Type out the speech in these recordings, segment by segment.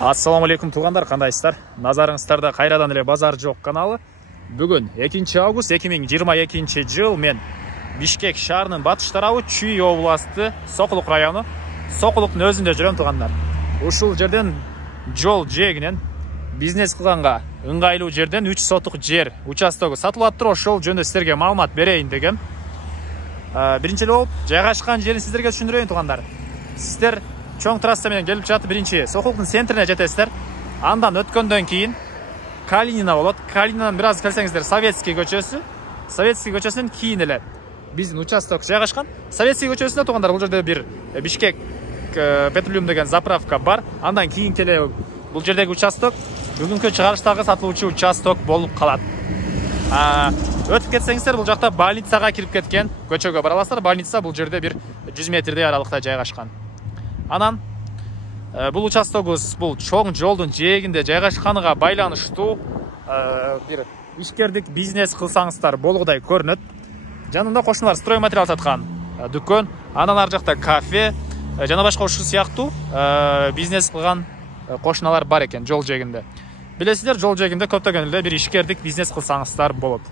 Ассаламу алейкум туғандар, қандайсыздар? Назарыңыздарда қайрадан эле базар жоқ каналы. Бүгін 2 август 2022 жыл мен Бишкек шаарынын батыш тарабы Чүй областы Сокулук району Сокулуктун өзүндө жүрөм туғандар. Ушул жерден жол жээгинен бизнес кылганга ыңгайлуу жерден 3 сотук жер участогу сатылып атыр. Ошол жөнүндө сиздерге маалымат берейин дегем. Биринчи болуп жайгашкан жерин сиздерге түшүндүрөйүн туғандар. Сиздер чоң трасса менен келип жатып, биринчи Сокулуктун центрине жетесиздер. Андан өткөндөн кийин Калинина болот. Калининадан бир аз келсеңиздер Советский көчөсү. Советский көчөсүнөн кийин эле биздин участок жайгашкан. Советский көчөсүндө тугандар, бул жерде бир Бишкек Петролиум деген заправка бар. Андан кийин келе бул жердеги участок бүгүнкү чыгарыштагы сатылуучу участок болуп калат. Өтүп кетсеңиздер, бул жакта больницага кирип кеткен көчөгө бара аласыздар. Больница бул жерде бир 100 метрдей аралыкта жайгашкан. Анан бул участогубуз бул чоң жолдун жээгинде жайгашканыга байланыштуу бир ишкердик бизнес кылсаңыздар болгудай көрүнөт. Жанында кошуналар строй материал саткан дүкөн, анан ар жакта кафе жана башка ушул сыяктуу бизнес кылган кошуналар бар экен жол жээгинде. Билесиздер, жол жээгинде көптөгөн эле бир ишкердик бизнес кылсаңыздар болот.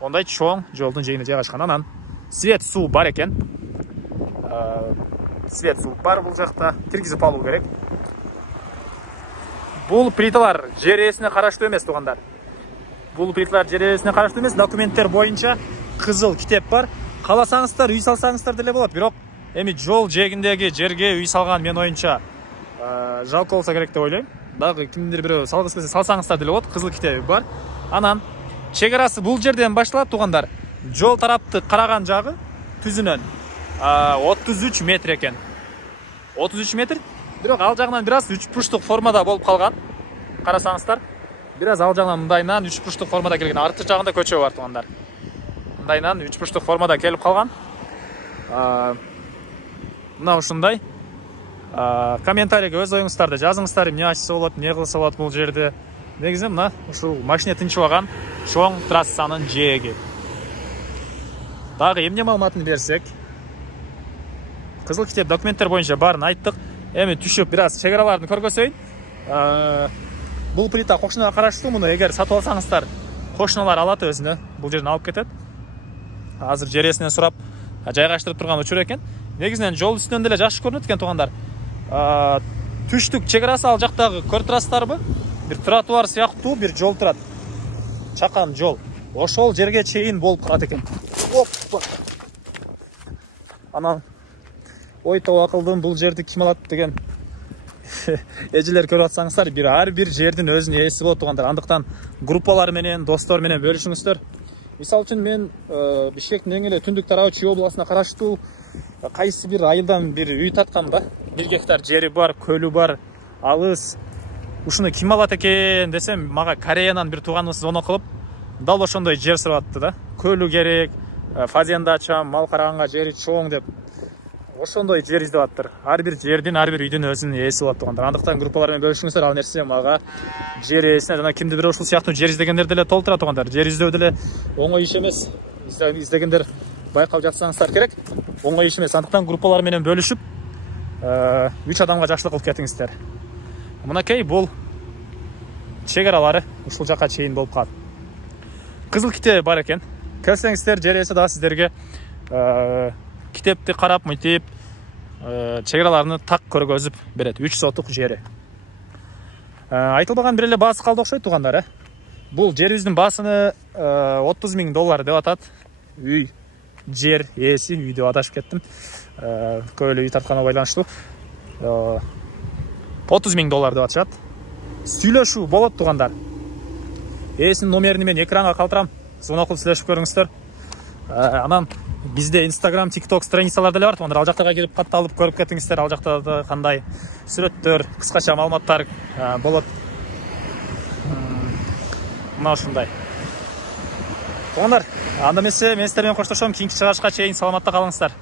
Ондай чоң жолдун жээгинде жайгашкан. Анан свет суу бар экен. Свет суу бар бул жакта, киргизип алуу керек. Бул плиталар жер ээсине караштуу эмес тугандар. Бул плиталар жер ээсине караштуу эмес, документтер боюнча кызыл китеп бар. Кааласаңыздар үй салсаңыздар деле болот, бирок эми жол жээгиндеги жерге үй салган мен оюнча жалко болсо керек деп ойлойм. Дагы кимдир бирөө салгысы келсе салсаңыздар деле болот, кызыл китеби бар. Анан чек-арасы бул жерден башталат тугандар. Жол тарапты караган жагы түзүнөн 33 метр экен. 33 метр. Бирок ал жагынан бир аз 3 бурчтук формада болуп калган. Карасаңыздар, бир аз ал жагынан мындайынан 3 бурчтук формада келген. Арты жагында көчө бар тугандар. Мындайынан 3 бурчтук формада келип калган. Мына ушундай. Комментарийге өз оюңуздарды жазыңыздар, эмне ачса болот, эмне кылса болот бул жерде. Негизи мына ушул машина тынчыбаган чоң трассанын жээги. Дагы эмне маалыматын берсек, кызыл китеп документтер боюнча баарын айттык. Эми түшүп бир аз чек араларын көргөзөйүн. Бул плита кошунаға караштуу. Муну эгер сатып алсаңыздар, кошуналар алат өзүнө. Бул жерден алып кетет. Азыр жер ээсинен сурап жайгаштырып турган учур экен. Негизинен жол үстүнөн деле жакшы көрүнөт экен тугандар. Түштүк чек арасы ал жактагы көрүп турасыздарбы? Бир тротуар сыяктуу бир жол турат. Чакан жол. Ошол жерге чейин болуп калат экен. Оппа. Анан ойто акылдын бул жерди ким алат деген эжелер көрүп атсаңыздар, ар бир жердин өзүнүн ээси болот тугандар. Андыктан группалар менен, достор менен бөлүшүңүздөр. Мисалы үчүн мен Бишкектин эң эле түндүк тарабы Чүй областына караштуу кайсы бир айылдан бир үй таткам да. 1 гектар жери бар, көлү бар, алыс. Ушуну ким алат экен десем, мага Кореянан бир тууганыбыз звонок кылып, дал ошондой жер сурап атты да. Көлү керек, фазенда ачам, мал караганга жери чоң деп. Ошондой жер издеп аттыр. Ар бир жердин, ар бир үйдүн өзүнүн ээси болот тугандар. Андыктан группалар менен бөлүшүңүздөр, ал нерсе мага жер ээсине жана кимди бир ушул сыяктуу жер издегендер деле толтура тугандар. Жер издөө деле оңой иш эмес. Издегендер байкап жатсаңыздар керек. Оңой иш эмес. Андыктан группалар менен бөлүшүп 3 адамга жакшылык кылып кетиңиздер. Мынакей бул чек аралары ушул жака чейин болуп калат. Кызыл китеби бар экен. Келсеңиздер, жер ээси да сиздерге китепти карап мынтип чек араларını так көргөзүп берет. 3 сотук жери. Айтылбаган бир эле баасы калды окшойт тугандар. Бул жерибиздин баасыны $30,000 деп атат. Үй, жер ээси, үй деп адашып кеттим. Көп эле үй тартканга байланыштуу. $30,000 деп атышат. Сүйлөшүү болот тугандар. Ээсинин номерин мен экранга калтырам. Звонок кылып сүйлөшүп көрүңүздөр. Анан бизде Instagram, TikTok страницалар деле бар тугандар. Ал жактага кирип катталып көрүп кетиңиздер. Ал жакта да кандай сүрөттөр, кыскача маалыматтар болот. Мына ушундай. Тугандар, анда эмесе мен сиздер менен коштошом. Кийинки чыгарышка чейин саламатта калыңыздар.